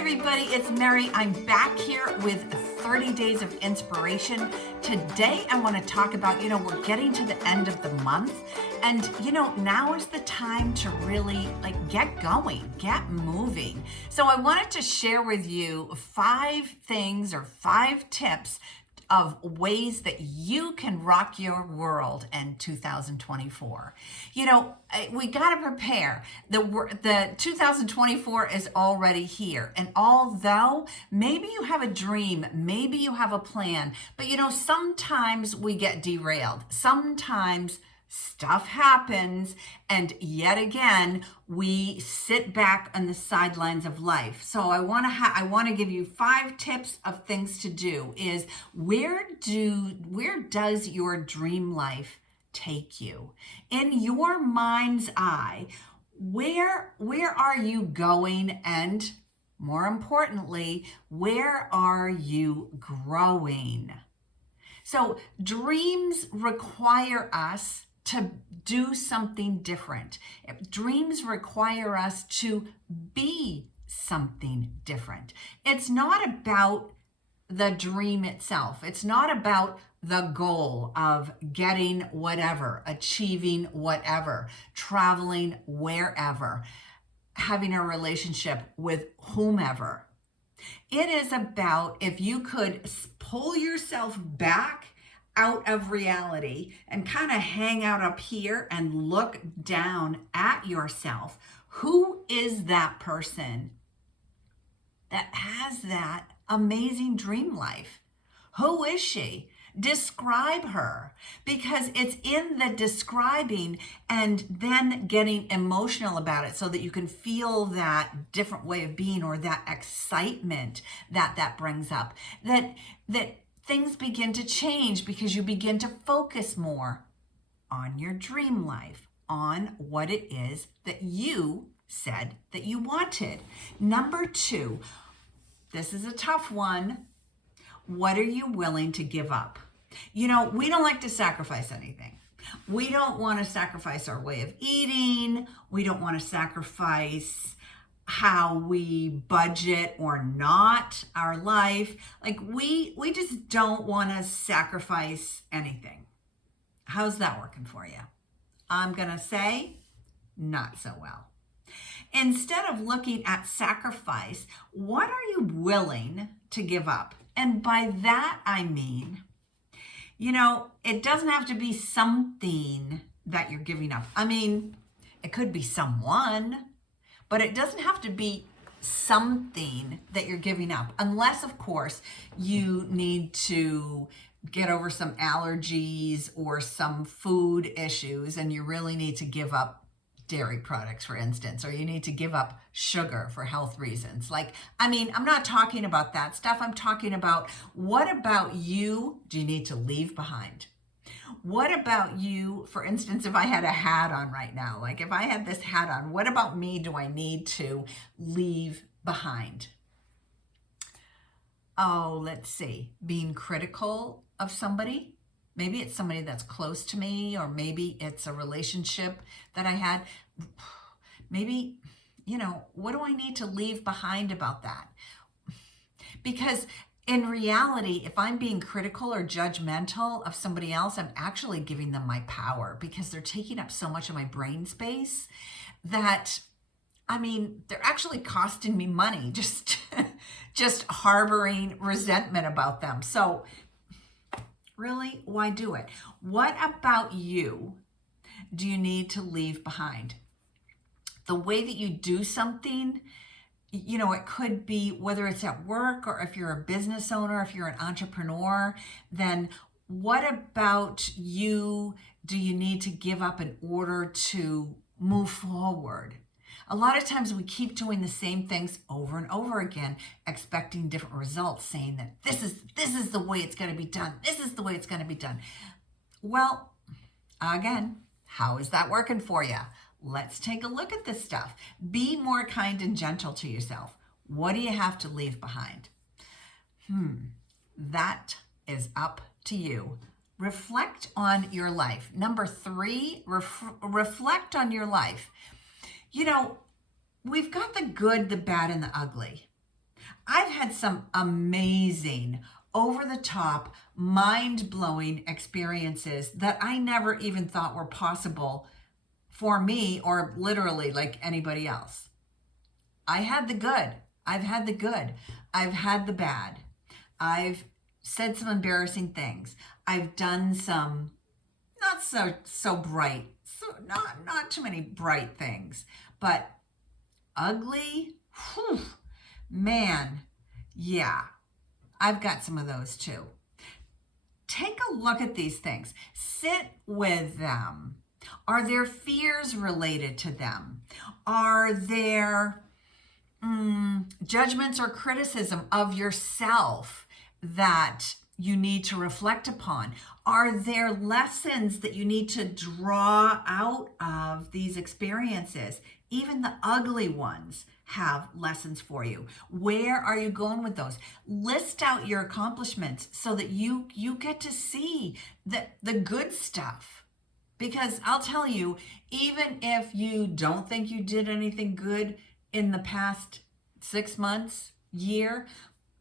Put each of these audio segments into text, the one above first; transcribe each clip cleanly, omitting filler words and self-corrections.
everybody, it's Mary. I'm back here with 30 Days of Inspiration. Today I want to talk about, we're getting to the end of the month and, now is the time to really get going, get moving. So I wanted to share with you 5 things or 5 tips of ways that you can rock your world in 2024. We got to prepare. The 2024 is already here. And although maybe you have a dream, maybe you have a plan, but sometimes we get derailed. Sometimes stuff happens, and yet again, we sit back on the sidelines of life. So I want to give you 5 tips of things to do. Is where does your dream life take you? In your mind's eye, where are you going? And more importantly, where are you growing? So dreams require us to do something different. Dreams require us to be something different. It's not about the dream itself. It's not about the goal of getting whatever, achieving whatever, traveling wherever, having a relationship with whomever. It is about if you could pull yourself back out of reality and kind of hang out up here and look down at yourself. Who is that person that has that amazing dream life? Who is she? Describe her, because it's in the describing and then getting emotional about it so that you can feel that different way of being or that excitement that brings up, that things begin to change because you begin to focus more on your dream life, on what it is that you said that you wanted. Number 2, this is a tough one. What are you willing to give up? We don't like to sacrifice anything. We don't want to sacrifice our way of eating. We don't want to sacrifice how we budget or not our life. We just don't want to sacrifice anything. How's that working for you? I'm going to say not so well. Instead of looking at sacrifice, what are you willing to give up? And by that, I mean, it doesn't have to be something that you're giving up. I mean, it could be someone, but it doesn't have to be something that you're giving up. Unless, of course, you need to get over some allergies or some food issues and you really need to give up dairy products, for instance, or you need to give up sugar for health reasons. I'm not talking about that stuff. I'm talking about, what about you do you need to leave behind? What about you, for instance, if I had a hat on right now, if I had this hat on, what about me do I need to leave behind? Oh, let's see, being critical of somebody. Maybe it's somebody that's close to me, or maybe it's a relationship that I had. Maybe, what do I need to leave behind about that? Because in reality, if I'm being critical or judgmental of somebody else, I'm actually giving them my power, because they're taking up so much of my brain space that, they're actually costing me money just harboring resentment about them. So really, why do it? What about you do you need to leave behind? The way that you do something, it could be whether it's at work or if you're a business owner, if you're an entrepreneur, then what about you do you need to give up in order to move forward? A lot of times we keep doing the same things over and over again, expecting different results, saying that this is the way it's going to be done. This is the way it's going to be done. Well, again, how is that working for you? Let's take a look at this stuff. Be more kind and gentle to yourself. What do you have to leave behind? That is up to you. Reflect on your life. Number 3, reflect on your life. We've got the good, the bad, and the ugly. I've had some amazing, over the top, mind blowing experiences that I never even thought were possible for me or literally like anybody else. I had the good. I've had the good. I've had the bad. I've said some embarrassing things. I've done some not so bright, so not too many bright things, but ugly. Whew, man, yeah, I've got some of those too. Take a look at these things. Sit with them. Are there fears related to them? Are there judgments or criticism of yourself that you need to reflect upon? Are there lessons that you need to draw out of these experiences? Even the ugly ones have lessons for you. Where are you going with those? List out your accomplishments so that you get to see the good stuff. Because I'll tell you, even if you don't think you did anything good in the past 6 months, year,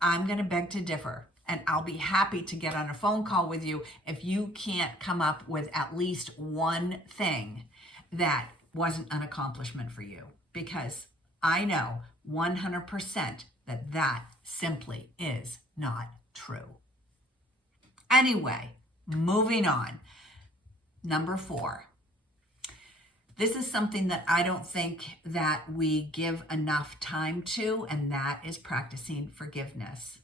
I'm going to beg to differ. And I'll be happy to get on a phone call with you if you can't come up with at least one thing that wasn't an accomplishment for you. Because I know 100% that simply is not true. Anyway, moving on. Number 4. This is something that I don't think that we give enough time to, and that is practicing forgiveness.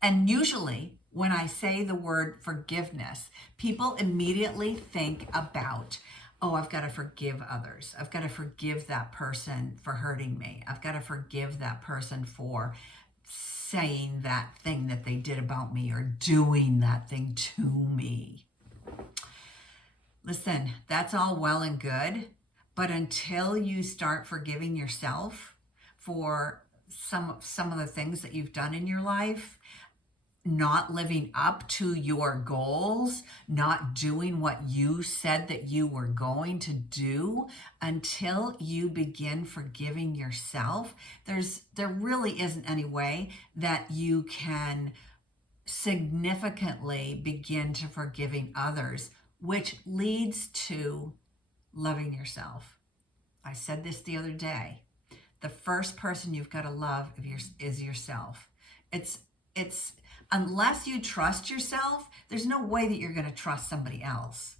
And usually when I say the word forgiveness, people immediately think about, oh, I've got to forgive others. I've got to forgive that person for hurting me. I've got to forgive that person for saying that thing that they did about me or doing that thing to me. Listen, that's all well and good, but until you start forgiving yourself for some of the things that you've done in your life, not living up to your goals, not doing what you said that you were going to do, until you begin forgiving yourself, there really isn't any way that you can significantly begin to forgiving others, which leads to loving yourself. I said this the other day. The first person you've got to love is yourself. It's unless you trust yourself, there's no way that you're going to trust somebody else.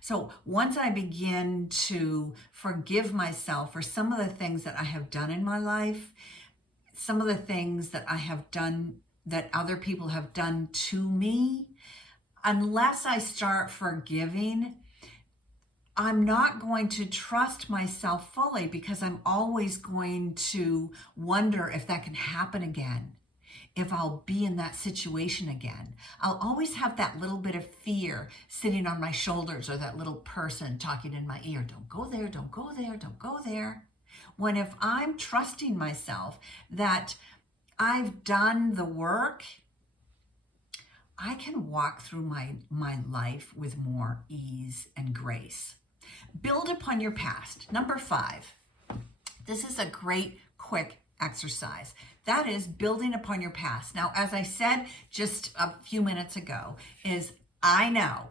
So once I begin to forgive myself for some of the things that I have done in my life, some of the things that I have done that other people have done to me, unless I start forgiving, I'm not going to trust myself fully, because I'm always going to wonder if that can happen again, if I'll be in that situation again. I'll always have that little bit of fear sitting on my shoulders, or that little person talking in my ear, don't go there, don't go there, don't go there. When if I'm trusting myself that I've done the work, I can walk through my life with more ease and grace. Build upon your past. Number 5. This is a great, quick exercise. That is building upon your past. Now, as I said just a few minutes ago, is I know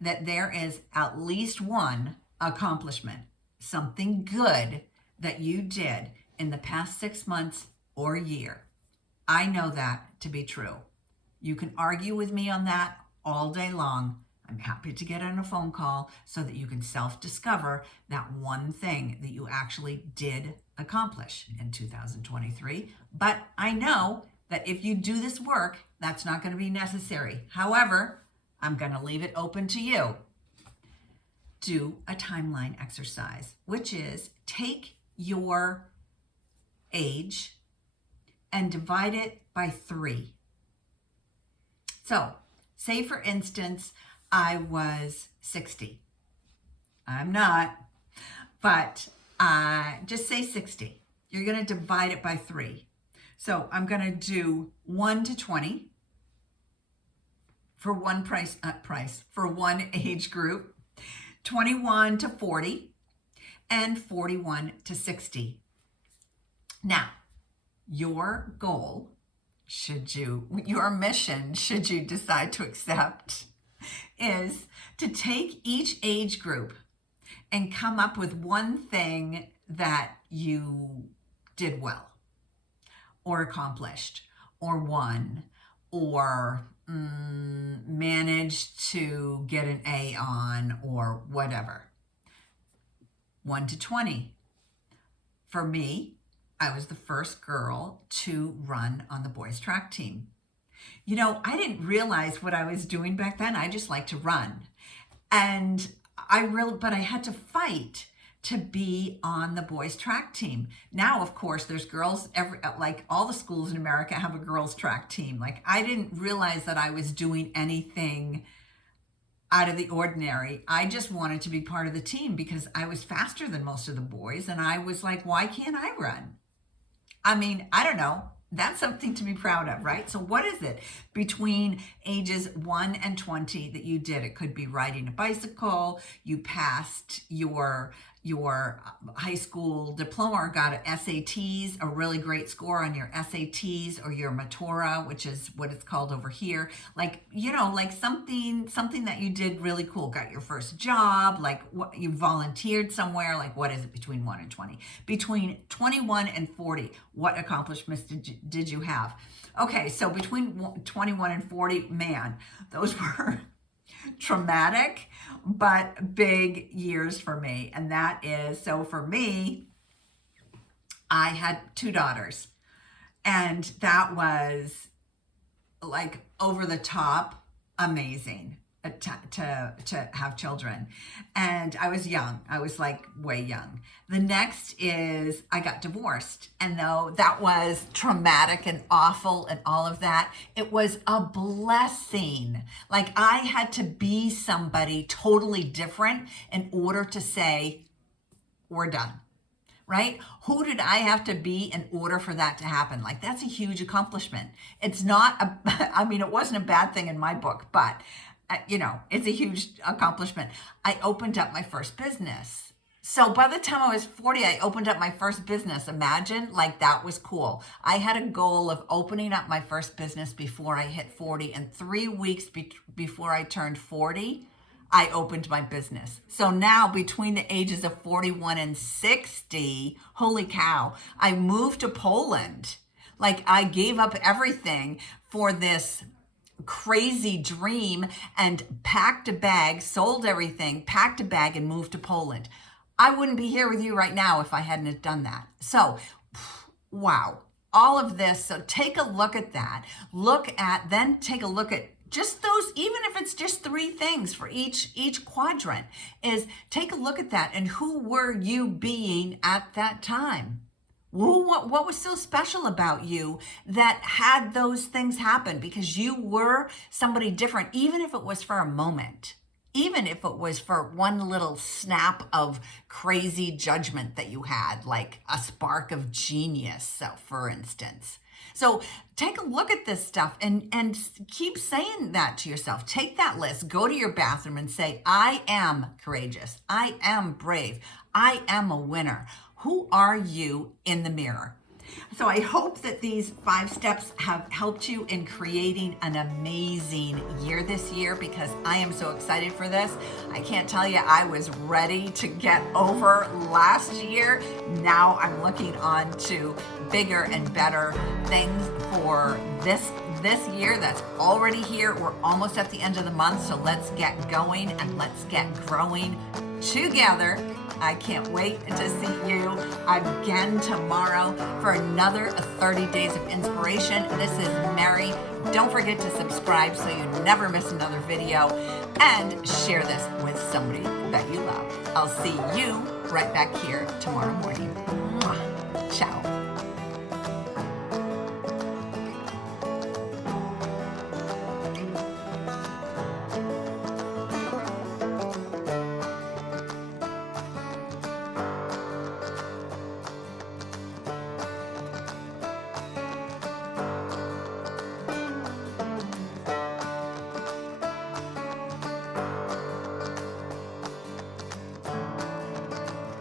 that there is at least one accomplishment, something good that you did in the past 6 months or year. I know that to be true. You can argue with me on that all day long. I'm happy to get on a phone call so that you can self-discover that one thing that you actually did accomplish in 2023. But I know that if you do this work, that's not going to be necessary. However, I'm going to leave it open to you. Do a timeline exercise, which is take your age and divide it by 3. So, say for instance, I was 60. I'm not, but just say 60. You're going to divide it by 3. So I'm going to do 1 to 20 for one for one age group, 21 to 40, and 41 to 60. Now, Your goal, your mission, should you decide to accept, is to take each age group and come up with one thing that you did well or accomplished or won or managed to get an A on or whatever. 1 to 20. For me, I was the first girl to run on the boys track team. You know, I didn't realize what I was doing back then. I just liked to run. And but I had to fight to be on the boys track team. Now, of course, there's girls, like all the schools in America have a girls track team. Like, I didn't realize that I was doing anything out of the ordinary. I just wanted to be part of the team because I was faster than most of the boys. And I was like, why can't I run? I mean, I don't know. That's something to be proud of, right? So what is it between ages 1 and 20 that you did? It could be riding a bicycle, you passed your high school diploma or got SATs, a really great score on your SATs or your Matura, which is what it's called over here. Like, you know, like something that you did really cool, got your first job, like what you volunteered somewhere. Like, what is it between 1 and 20? Between 21 and 40, what accomplishments did you have? Okay, so between 21 and 40, man, those were traumatic but big years for me. And that is, so for me, I had 2 daughters, and that was like over the top amazing to have children. And I was young. I was like way young. The next is I got divorced. And though that was traumatic and awful and all of that, it was a blessing. Like, I had to be somebody totally different in order to say, we're done. Right? Who did I have to be in order for that to happen? Like, that's a huge accomplishment. It's not, I mean, it wasn't a bad thing in my book, but you know, it's a huge accomplishment. I opened up my first business. So by the time I was 40, I opened up my first business. Imagine, like, that was cool. I had a goal of opening up my first business before I hit 40, and 3 weeks before I turned 40, I opened my business. So now between the ages of 41 and 60, holy cow, I moved to Poland. Like, I gave up everything for this crazy dream and packed a bag, sold everything, packed a bag, and moved to Poland. I wouldn't be here with you right now if I hadn't done that. So, wow, all of this. So take a look at that. Then take a look at just those, even if it's just 3 things for each quadrant, is take a look at that and who were you being at that time? What was so special about you that had those things happen? Because you were somebody different, even if it was for a moment, even if it was for one little snap of crazy judgment that you had, like a spark of genius, so for instance. So take a look at this stuff and keep saying that to yourself. Take that list, go to your bathroom and say, I am courageous. I am brave. I am a winner. Who are you in the mirror? So I hope that these 5 steps have helped you in creating an amazing year this year, because I am so excited for this. I can't tell you, I was ready to get over last year. Now I'm looking on to bigger and better things for this year that's already here. We're almost at the end of the month, so let's get going and let's get growing together. I can't wait to see you again tomorrow for another 30 Days of Inspiration. This is Mary. Don't forget to subscribe so you never miss another video, and share this with somebody that you love. I'll see you right back here tomorrow morning. Ciao.